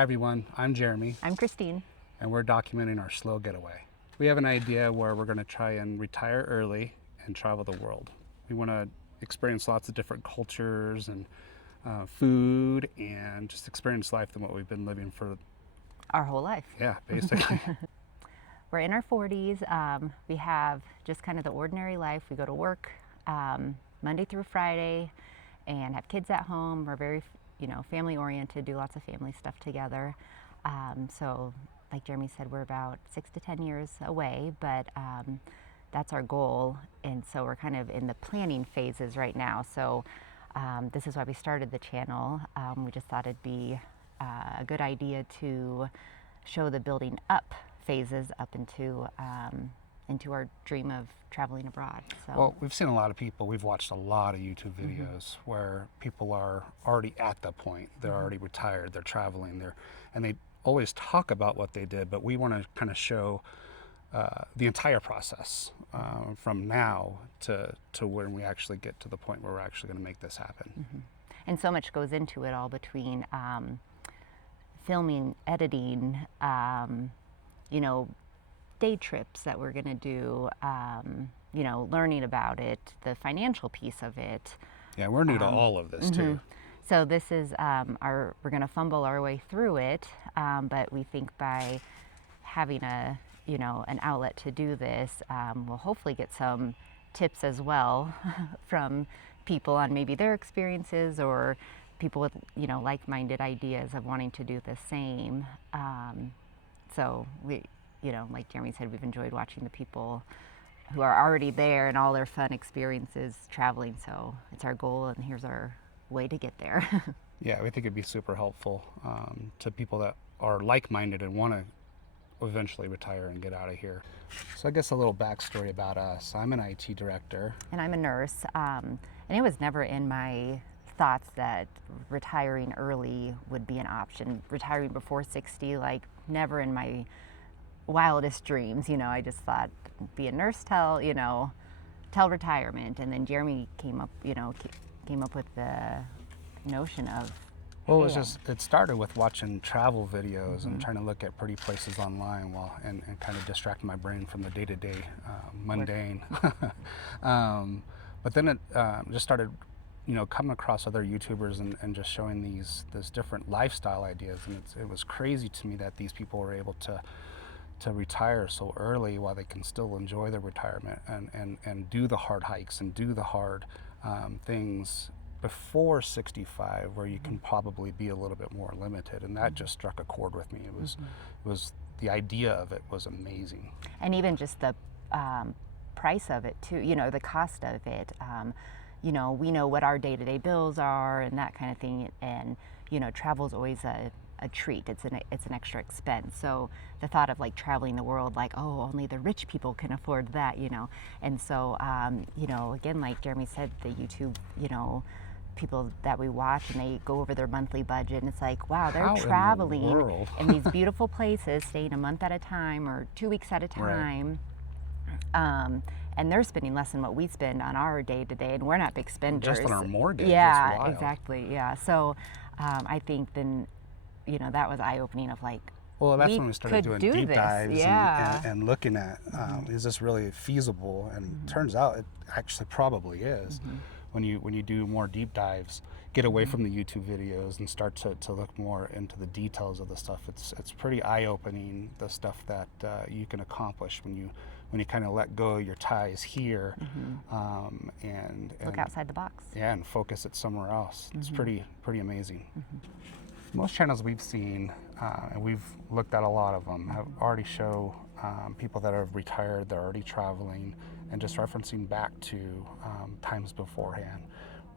Hi everyone, I'm Jeremy. I'm Christine. And we're documenting our slow getaway. We have an idea where we're going to try and retire early and travel the world. We want to experience lots of different cultures and food and just experience life than what we've been living for our whole life. Yeah, basically. We're in our 40s. We have just kind of the ordinary life. We go to work Monday through Friday and have kids at home. We're very, family oriented, do lots of family stuff together. So like Jeremy said, we're about 6 to 10 years away, but that's our goal. And so we're kind of in the planning phases right now. So this is why we started the channel. We just thought it'd be a good idea to show the building up phases up into our dream of traveling abroad. So. Well, we've seen a lot of people, we've watched a lot of YouTube videos where people are already at the point, they're already retired, they're traveling, and they always talk about what they did, but we want to kind of show the entire process from now to when we actually get to the point where we're actually going to make this happen. And so much goes into it all between filming, editing, day trips that we're going to do, learning about it, the financial piece of it. Yeah, we're new to all of this too. So this is we're going to fumble our way through it, but we think by having an outlet to do this, we'll hopefully get some tips as well from people on maybe their experiences or people with like-minded ideas of wanting to do the same. So we, like Jeremy said, we've enjoyed watching the people who are already there and all their fun experiences traveling. So it's our goal, and here's our way to get there. Yeah, we think it'd be super helpful to people that are like-minded and want to eventually retire and get out of here. So I guess a little backstory about us. I'm an IT director. And I'm a nurse. And it was never in my thoughts that retiring early would be an option. Retiring before 60, never in my wildest dreams. I just thought be a nurse till retirement. And then Jeremy came up with the notion of, well, it started with watching travel videos and trying to look at pretty places online and kind of distract my brain from the day-to-day mundane. But then it just started coming across other YouTubers and just showing these different lifestyle ideas, and it was crazy to me that these people were able to retire so early while they can still enjoy their retirement and do the hard hikes and do the hard things before 65, where you can probably be a little bit more limited, and that just struck a chord with me. It was the idea of it was amazing, and even just the price of it too. The cost of it. We know what our day-to-day bills are and that kind of thing, and travel is always a treat. It's an extra expense. So the thought of traveling the world, only the rich people can afford that, and so again, like Jeremy said, the YouTube people that we watch, and they go over their monthly budget, and it's wow, they're traveling in these beautiful places, staying a month at a time or 2 weeks at a time. Right. And they're spending less than what we spend on our day-to-day, and we're not big spenders. Just on our mortgage. Yeah, exactly. Yeah. So I think then, that was eye-opening of well, that's when we started doing deep dives and looking at, is this really feasible? And turns out it actually probably is. When you do more deep dives, get away from the YouTube videos and start to look more into the details of the stuff. It's pretty eye-opening, the stuff that you can accomplish when you kind of let go of your ties here and look outside the box. Yeah, and focus it somewhere else. It's pretty amazing. Most channels we've seen, and we've looked at a lot of them, have already show people that have retired, they're already traveling, and just referencing back to times beforehand.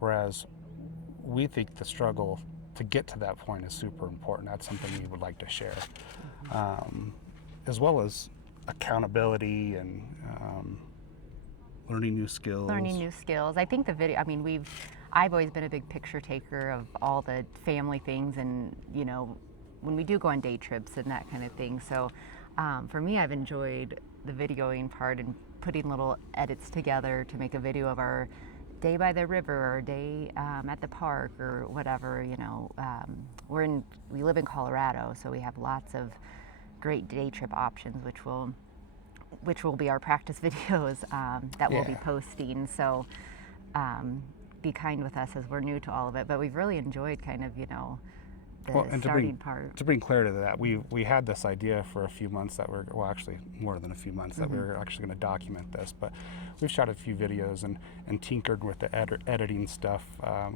Whereas we think the struggle to get to that point is super important. That's something we would like to share, as well as accountability and learning new skills. I think the video, I've always been a big picture taker of all the family things, and when we do go on day trips and that kind of thing. So for me, I've enjoyed the videoing part and putting little edits together to make a video of our day by the river or day at the park or whatever, we live in Colorado, so we have lots of great day trip options, which will be our practice videos that we'll be Yeah. posting. So be kind with us as we're new to all of it, but we've really enjoyed kind of, the Well, and starting part. to bring clarity to that, we had this idea for a few months that we're, well, actually more than a few months, that we were actually going to document this, but we've shot a few videos and tinkered with the editing stuff.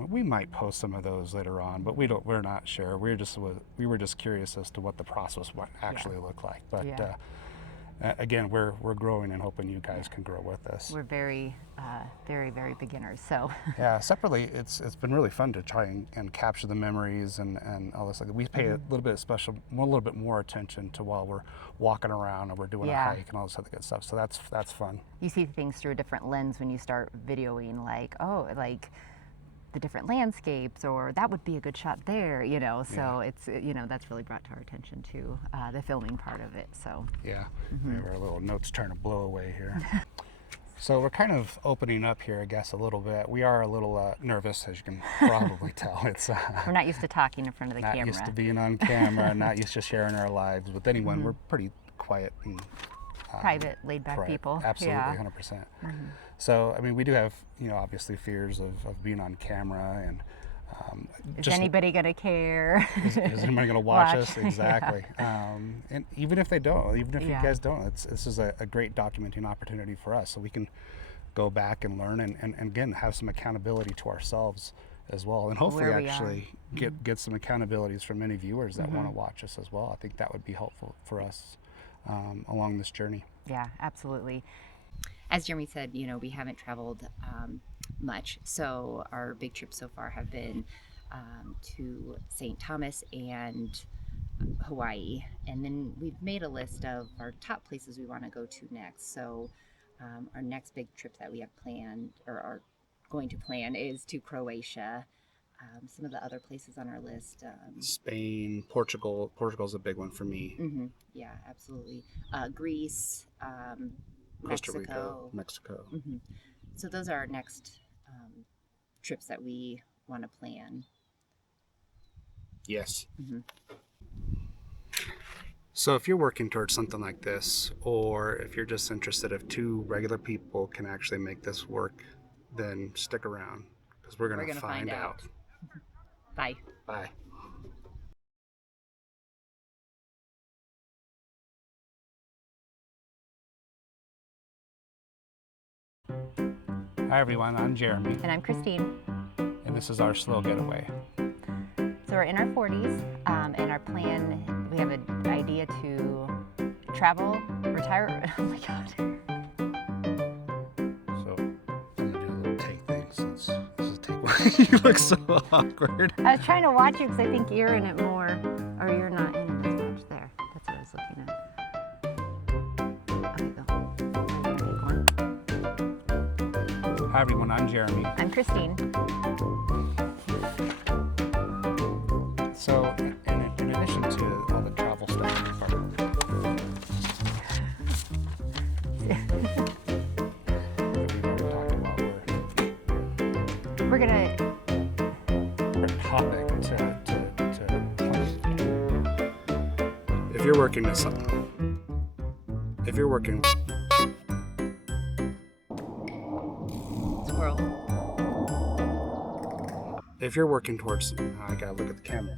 We might post some of those later on, but we're not sure. We were just curious as to what the process might actually look like. But Yeah. again, we're growing and hoping you guys can grow with us. We're very, very beginners. So Yeah, separately, it's been really fun to try and capture the memories and all this. Like, we pay a little bit more attention to while we're walking around or we're doing a hike and all this other good stuff. So that's fun. you see things through a different lens when you start videoing, like, oh, like the different landscapes, or that would be a good shot there, so it's, that's really brought to our attention too, the filming part of it. So Yeah, our little notes trying to blow away here. So we're kind of opening up here, I guess, a little bit. We are a little nervous, as you can probably tell. It's we're not used to talking in front of the not camera. used to being on camera, not used to sharing our lives with anyone. We're pretty quiet and Private, laid back people. Absolutely, Yeah. 100%. So, I mean, we do have, obviously fears of being on camera and Is anybody gonna care? is anybody going to watch us? Yeah. Exactly. And even if they don't, even if you Yeah. guys don't, this is a great documenting opportunity for us, so we can go back and learn and again have some accountability to ourselves as well, and hopefully Where we are. actually get some accountabilities from many viewers that want to watch us as well. I think that would be helpful for us along this journey. Yeah, absolutely. As Jeremy said, we haven't traveled much. So our big trips so far have been to St. Thomas and Hawaii. And then we've made a list of our top places we want to go to next. So our next big trip that we have planned or are going to plan is to Croatia. Some of the other places on our list. Spain, Portugal. Portugal's a big one for me. Yeah, absolutely. Greece, Costa Mexico. Rica, Mexico. So those are our next trips that we want to plan. Yes. So if you're working towards something like this, or if you're just interested if two regular people can actually make this work, then stick around, because we're going to find out. Bye. Bye. Hi everyone, I'm Jeremy, And I'm Christine. and this is Our Slow Getaway. So we're in our 40s, and our plan, we have an idea to travel, retire. Oh my God. So I'm going to do a little take thing since this is take one. You look so awkward. I was trying to watch you because I think you're in it more, or you're not in it as much. There, that's what I was looking at. Okay, go. Take one. Hi everyone, I'm Jeremy. I'm Christine. So in addition to all the travel stuff, We're gonna. topic to plan. If you're working with something, if you're working, Squirrel. if you're working towards, I gotta look at the camera.